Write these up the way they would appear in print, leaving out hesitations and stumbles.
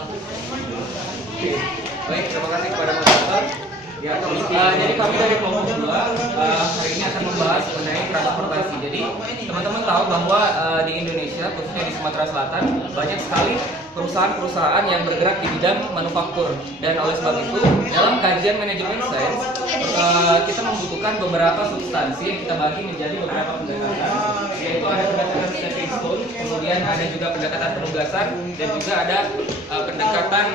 Oke, baik, terima kasih kepada moderator. Ya, jadi kami dari kelompok 2 hari ini akan membahas mengenai transportasi. Jadi teman-teman tahu bahwa di Indonesia, khususnya di Sumatera Selatan, banyak sekali perusahaan-perusahaan yang bergerak di bidang manufaktur. Dan oleh sebab itu, dalam kajian manajemen sains, kita membutuhkan beberapa substansi yang kita bagi menjadi beberapa pendekatan, yaitu ada pendekatan stepping stone, kemudian ada juga pendekatan penugasan, dan juga ada pendekatan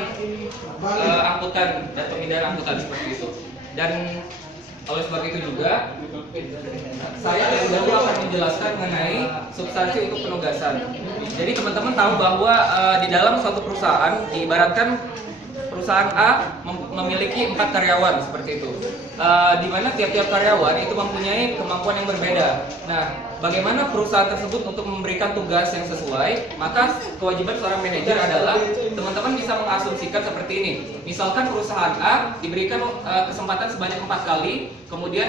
angkutan dan pemindahan angkutan seperti itu. Dan oleh sebab itu juga saya lebih dahulu akan menjelaskan mengenai substansi untuk penugasan. Jadi teman-teman tahu bahwa di dalam suatu perusahaan diibaratkan perusahaan A memiliki 4 karyawan seperti itu, di mana tiap-tiap karyawan itu mempunyai kemampuan yang berbeda. Nah, bagaimana perusahaan tersebut untuk memberikan tugas yang sesuai? Maka kewajiban seorang manajer adalah teman-teman bisa mengasumsikan seperti ini. Misalkan perusahaan A diberikan kesempatan sebanyak 4 kali, kemudian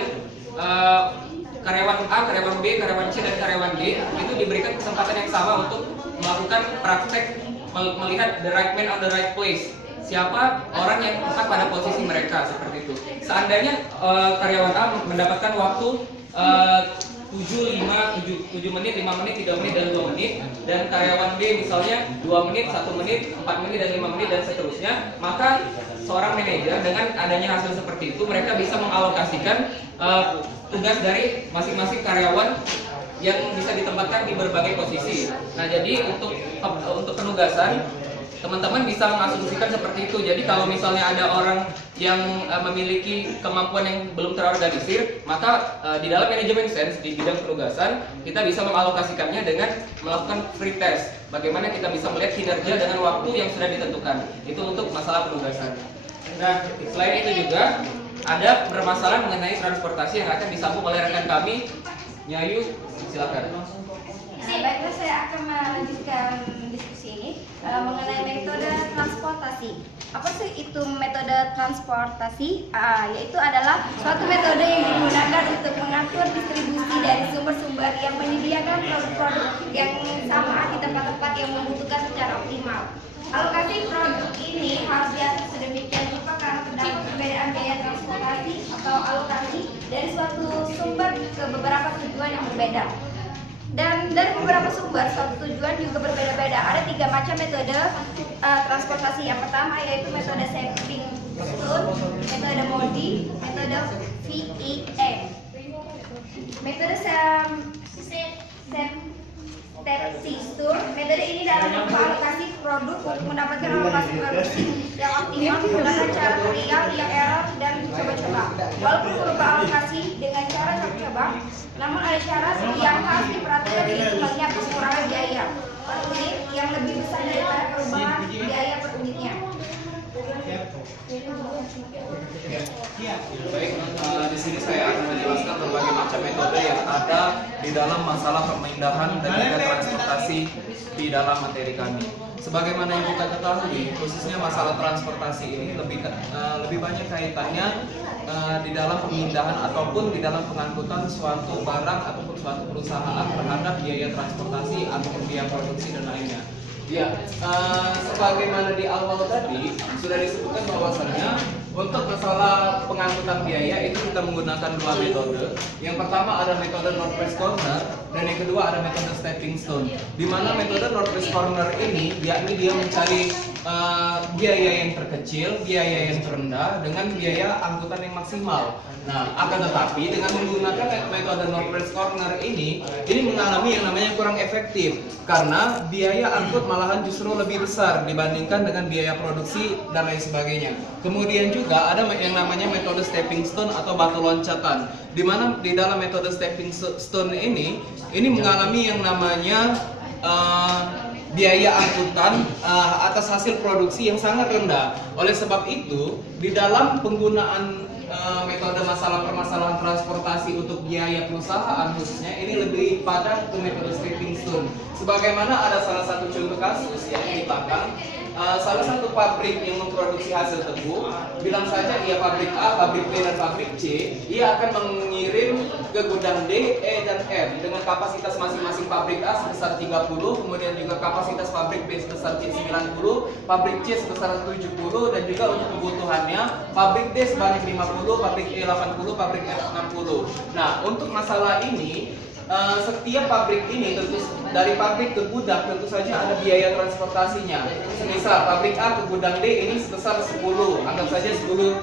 karyawan A, karyawan B, karyawan C, dan karyawan D itu diberikan kesempatan yang sama untuk melakukan praktek melihat the right man on the right place. Siapa orang yang tepat pada posisi mereka seperti itu. Seandainya karyawan A mendapatkan waktu 7 menit, 5 menit, 3 menit, dan 2 menit, dan karyawan B misalnya 2 menit, 1 menit, 4 menit, dan 5 menit, dan seterusnya, maka seorang manajer dengan adanya hasil seperti itu, mereka bisa mengalokasikan tugas dari masing-masing karyawan yang bisa ditempatkan di berbagai posisi. Nah, jadi untuk penugasan, teman-teman bisa mengasumsikan seperti itu. Jadi kalau misalnya ada orang yang memiliki kemampuan yang belum terorganisir, maka di dalam manajemen sains di bidang penugasan kita bisa mengalokasikannya dengan melakukan free test. Bagaimana kita bisa melihat kinerja dengan waktu yang sudah ditentukan. Itu untuk masalah penugasan. Nah, selain itu juga ada permasalahan mengenai transportasi yang akan disambung oleh rekan kami, Nyayu. Silakan. Baiklah, saya akan melanjutkan diskusi ini mengenai metode transportasi. Apa sih itu metode transportasi? Yaitu adalah suatu metode yang digunakan untuk mengatur distribusi dari sumber-sumber yang menyediakan produk-produk yang sama di tempat-tempat yang membutuhkan secara optimal. Alokasi produk ini harus diatur sedemikian rupa karena terdapat perbedaan biaya transportasi atau alokasi dari suatu sumber ke beberapa tujuan yang berbeda. Dan dari beberapa sumber, suatu tujuan juga berbeda-beda. Ada 3 macam metode transportasi. Yang pertama yaitu metode stepping stone, metode MODI, metode VEM. Metode stepping stone, metode ini dalam rangka alokasi produk untuk mendapatkan alokasi produksi yang optimal menggunakan cara real, yang error, dan coba-coba. Walaupun berupa alokasi dengan cara coba-coba, namun ada syarat yang harus diperhatikan, yaitu melihat pengurangan biaya per unit yang lebih besar daripada perubahan biaya per unitnya. Baik, di sini saya akan menjelaskan berbagai macam metode yang ada di dalam masalah pemindahan dan juga transportasi di dalam materi kami. Sebagaimana yang kita ketahui, khususnya masalah transportasi ini lebih banyak kaitannya di dalam pemindahan ataupun di dalam pengangkutan suatu barang ataupun suatu perusahaan terhadap biaya transportasi ataupun biaya produksi dan lainnya. Ya, sebagaimana di awal tadi sudah disebutkan bahwasannya untuk masalah pengangkutan biaya itu kita menggunakan 2 metode. Yang pertama ada metode Northwest Corner dan yang kedua ada metode Stepping Stone. Di mana metode Northwest Corner ini yakni dia mencari biaya yang terkecil, biaya yang terendah dengan biaya angkutan yang maksimal. Nah, akan tetapi dengan menggunakan metode Northwest Corner ini mengalami yang namanya kurang efektif karena biaya angkut malahan justru lebih besar dibandingkan dengan biaya produksi dan lain sebagainya. Kemudian juga ada yang namanya metode stepping stone atau batu loncatan, di mana di dalam metode stepping stone ini mengalami yang namanya biaya angkutan atas hasil produksi yang sangat rendah. Oleh sebab itu, di dalam penggunaan metode permasalahan transportasi untuk biaya perusahaan khususnya ini lebih pada ke metode stepping stone. Sebagaimana ada salah satu contoh kasus yang di belakang, salah satu pabrik yang memproduksi hasil tebu, bilang saja ia pabrik A, pabrik B, dan pabrik C, ia akan mengirim ke gudang D, E, dan F dengan kapasitas masing-masing pabrik A sebesar 30, kemudian juga kapasitas pabrik B sebesar 90, pabrik C sebesar 70, dan juga untuk kebutuhannya pabrik D sebanyak 50, pabrik E 80, pabrik F 60. Nah, untuk masalah ini, setiap pabrik ini tentu dari pabrik ke gudang tentu saja ada biaya transportasinya. Misal pabrik A ke gudang D ini sebesar 10, anggap saja 10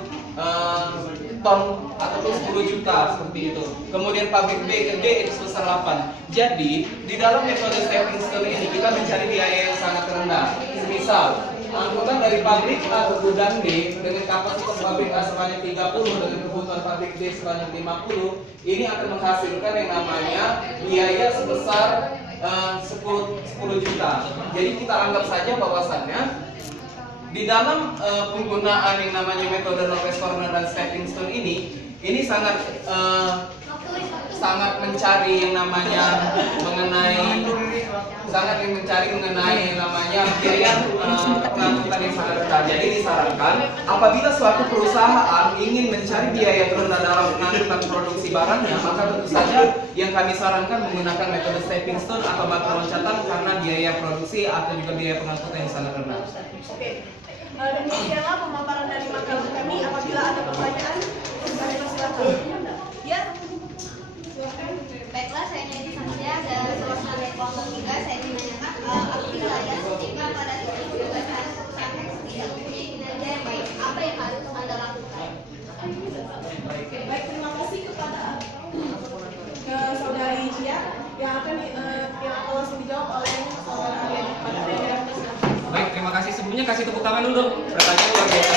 ton ataupun 10 juta seperti itu. Kemudian pabrik B ke D itu sebesar 8. Jadi di dalam metode stepping stone ini kita mencari biaya yang sangat rendah. Misal angkutan dari pabrik A ke gudang D dengan kapasitas pabrik A sebanyak 30 dengan kebutuhan pabrik D sebanyak 50, ini akan menghasilkan yang namanya biaya sebesar 10 juta. Jadi kita anggap saja bahwasannya di dalam penggunaan yang namanya metode Northwest Corner dan stepping stone ini sangat mencari yang namanya biaya pengangkutan yang sangat rendah. Jadi disarankan apabila suatu perusahaan ingin mencari biaya terendah dalam pengangkutan produksi barangnya, maka tentu saja yang kami sarankan menggunakan metode stepping stone atau batu loncatan karena biaya produksi atau juga biaya pengangkutan yang sangat rendah. Oke. Demikianlah pemaparan dari makalah kami. Apabila ada pertanyaan, silakan. Ya. Baiklah, saya Nedi Samsia dari Sekolah Kelompok 3. Saya menanyakan apabila ya jika pada titik penugasan perusahaan tidak mempunyai kinerja yang baik, apa yang harus Anda lakukan? Baik, terima kasih kepada saudari Cia yang akan langsung dijawab oleh saudara Ariadi kepada Anda. Baik, terima kasih. Sebelumnya kasih tepuk tangan dulu. Pertanyaan luar biasa.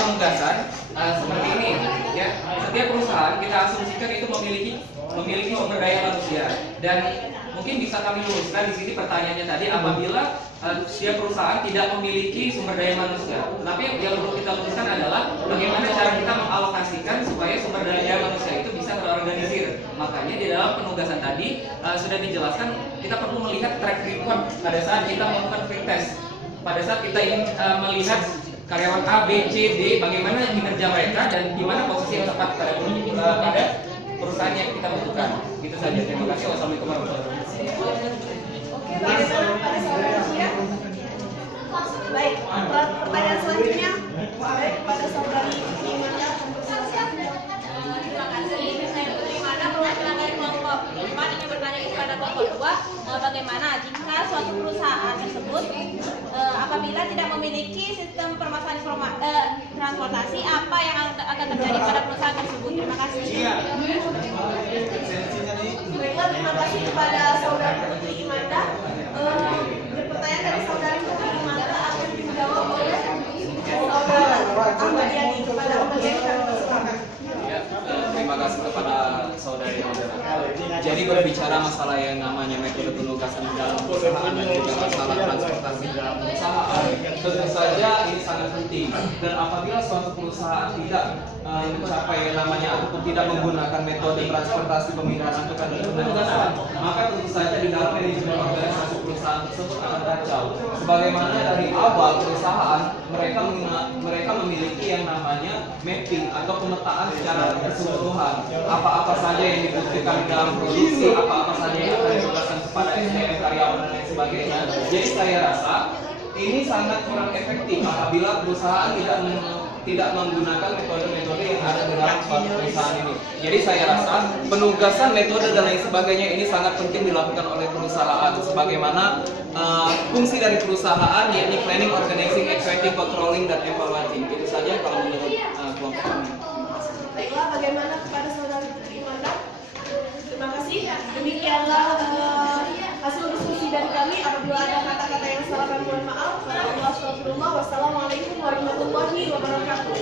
Penugasan seperti ini, ya. Setiap perusahaan kita asumsikan itu memiliki sumber daya manusia, dan mungkin bisa kami luruskan di sini pertanyaannya tadi apabila setiap perusahaan tidak memiliki sumber daya manusia. Tapi yang perlu kita luruskan adalah bagaimana cara kita mengalokasikan supaya sumber daya manusia itu bisa terorganisir. Makanya di dalam penugasan tadi sudah dijelaskan kita perlu melihat track record pada saat kita melakukan free test. Pada saat kita ingin melihat karyawan A, B, C, D, bagaimana kinerja mereka dan di mana posisi yang tepat pada perusahaan yang kita butuhkan. Itu saja. Terima kasih. Wassalamualaikum warahmatullahi wabarakatuh. Oke, bagaimana pada saudara Cia? Baik, pertanyaan selanjutnya kepada saudari Imanda. Terima kasih. Saya Putri Imanda, perwakilan dari kelompok 5 ingin bertanya kepada kelompok 2, bagaimana jika suatu perusahaan tersebut apabila tidak memiliki sistem permasalahan transportasi, apa yang akan terjadi pada perusahaan tersebut? Terima kasih. Baiklah, terima kasih kepada saudari Putri Imanda. Pertanyaan dari saudari Putri Imanda akan dijawab oleh saudara Ahmad Yani. Kepada Ahmad Yani kami persilakan. Terima kasih kepada saudari moderator. Jadi berbicara masalah yang namanya metode penugasan di dalam perusahaan dan juga masalah transportasi di dalam perusahaan, tentu saja ini sangat penting. Dan apabila suatu perusahaan tidak mencapai yang namanya ataupun tidak menggunakan metode transportasi pemindahan angkutan dan penugasan, maka tentu saja di dalam manajemen organisasi perusahaan tersebut akan kacau. Sebagaimana dari awal perusahaan mereka memiliki yang namanya mapping atau pemetaan secara keseluruhan, apa-apa saja yang dibutuhkan di dalam produksi, apa-apa saja yang akan ditugaskan kepada SDM, karyawan dan lain sebagainya. Jadi saya rasa ini sangat kurang efektif apabila perusahaan tidak menggunakan metode-metode yang ada di dalam suatu perusahaan ini. Jadi saya rasa penugasan metode dan lain sebagainya ini sangat penting dilakukan oleh perusahaan sebagaimana fungsi dari perusahaan, yakni planning, organizing, executing, controlling, dan evaluating. Itu saja kalau menurut kelompok kami. Baiklah, bagaimana kepada saudari Putri Imanda? Terima kasih. Demikianlah hasil diskusi dari kami. Apabila ada kata-kata yang salah kami mohon maaf. Wassalamualaikum warahmatullahi wabarakatuh.